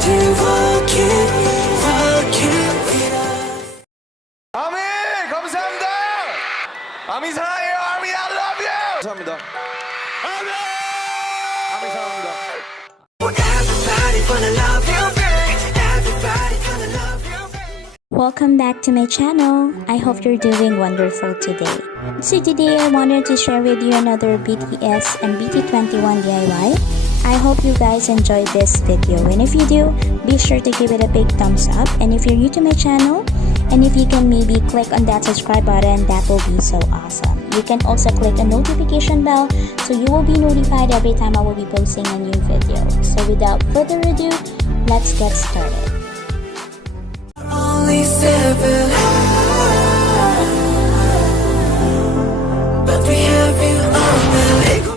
still walking with us. 아미 감사합니다. 아미 사랑해요. 아미 I love you. 감사합니다. 아미 아미 사랑합니다. Everybody wanna love you, babe. Everybody wanna love you, babe. Welcome back to my channel. I hope you're doing wonderful today. So today I wanted to share with you another BTS and BT21 DIY. I hope you guys enjoyed this video, and if you do, be sure to give it a big thumbs up. And if you're new to my channel, and if you can maybe click on that subscribe button, that will be so awesome. You can also click the notification bell so you will be notified every time I will be posting a new video. So without further ado, let's get started. Only 7, but we have you on the Lego.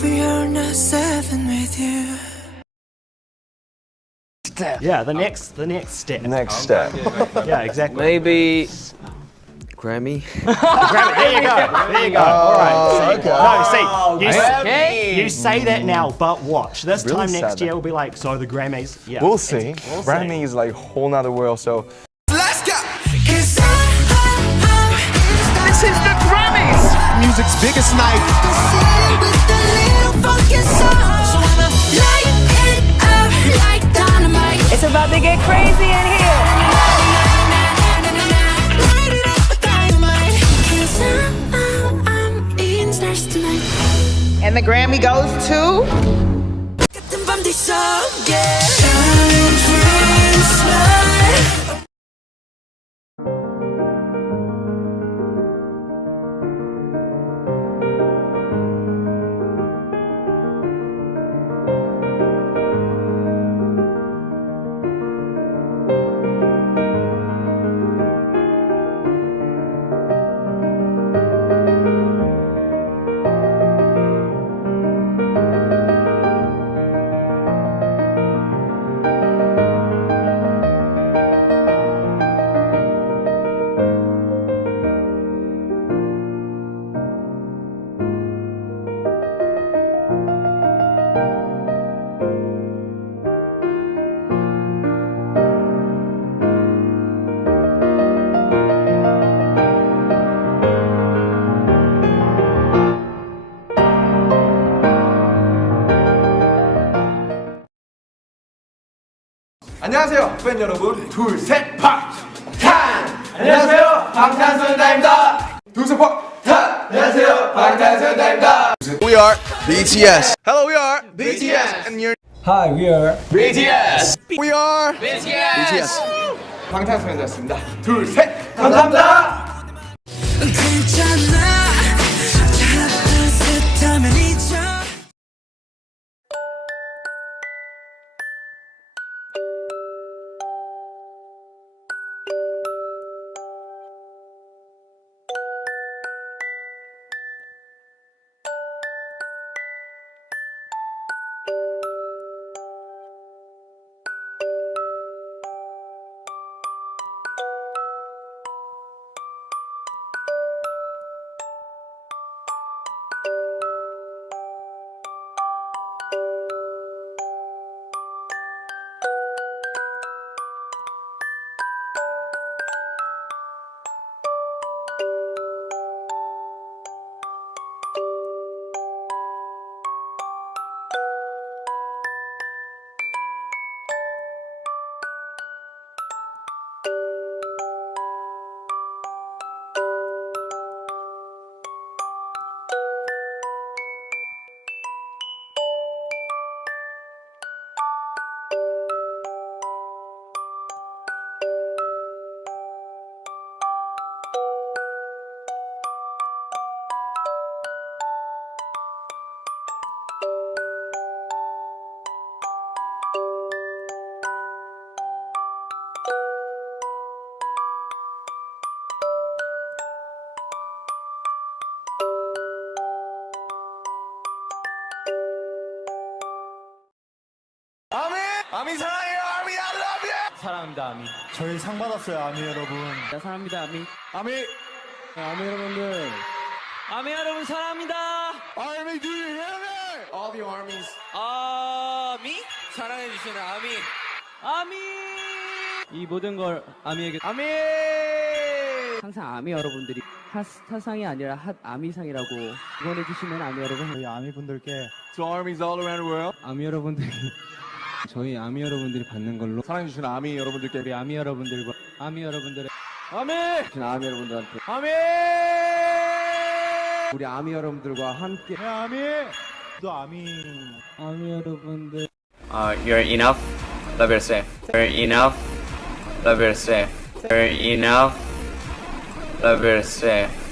We are not 7 with you. Yeah, the next step. Next step. Yeah, exactly. Maybe Grammy. Grab it. There you go. There you go. All right. See, no, see, you say that now, but watch. This Really time sad next year that. we'll be like, so the Grammys. Yeah. We'll see. We'll Grammy is like a whole nother world, so Let's go. 'Cause This is the Grammys! Music's biggest night. with the little funky song. So I'ma light It's about to get crazy in here. And the Grammy goes to 안녕하세요 팬 여러분 둘셋 팍탄 안녕하세요 방탄소년단입니다 둘셋 팍탄 안녕하세요 방탄소년단입니다 We are BTS Hello we are BTS and you're Hi, we are BTS We are BTS 방탄소년단입니다 둘셋 감사합니다 아미 사랑해요 아미 I love you 사랑합니다 아미. 저희 상 받았어요 아미 여러분. 사랑합니다, 아미. 아미 아미 여러분들. 아미 여러분 사랑합니다. Army do you hear me? All the armies 아미 사랑해주시는 아미. 아미. 이 모든 걸 아미에게. 아미 항상 아미 여러분들이 핫스타상이 아니라 핫 아미상이라고 응원해주시면 아미 여러분. 저희 아미 분들께 To armies all around the world 아미 여러분들이 저희 아미 여러분들이 받는 걸로 사랑해주시는 아미 여러분들께 우리 아미 여러분들과 아미 여러분들의 아미 아미 여러분들한테 아미 우리 아미 여러분들과 함께 야 아미. 너 아미. 아미 여러분들. You're enough. Love yourself. You're enough. Love yourself. You're enough. Love yourself.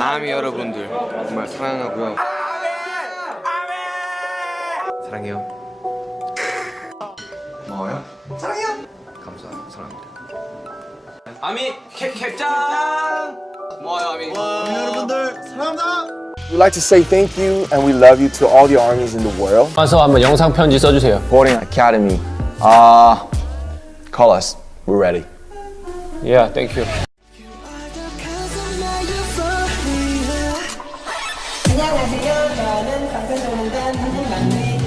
아미 여러분들 정말 사랑하고요. 사랑해요. 고마워요. 사랑해요. 사랑합니다. 아미 캡캡짱. 고마워요 아미. 여러분들 사랑합니다. We'd like to say thank you and we love you to all the armies in the world. 와서 한번 영상 편지 써주세요. Boarding Academy. Call us. We're ready. Yeah, thank you. 안녕하세요. 저는 방탄소년단 한국만리.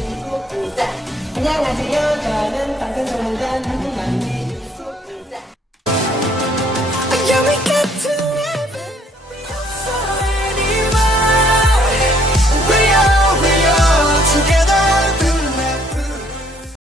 안녕하세요. 저는 방탄소년단 한국만리.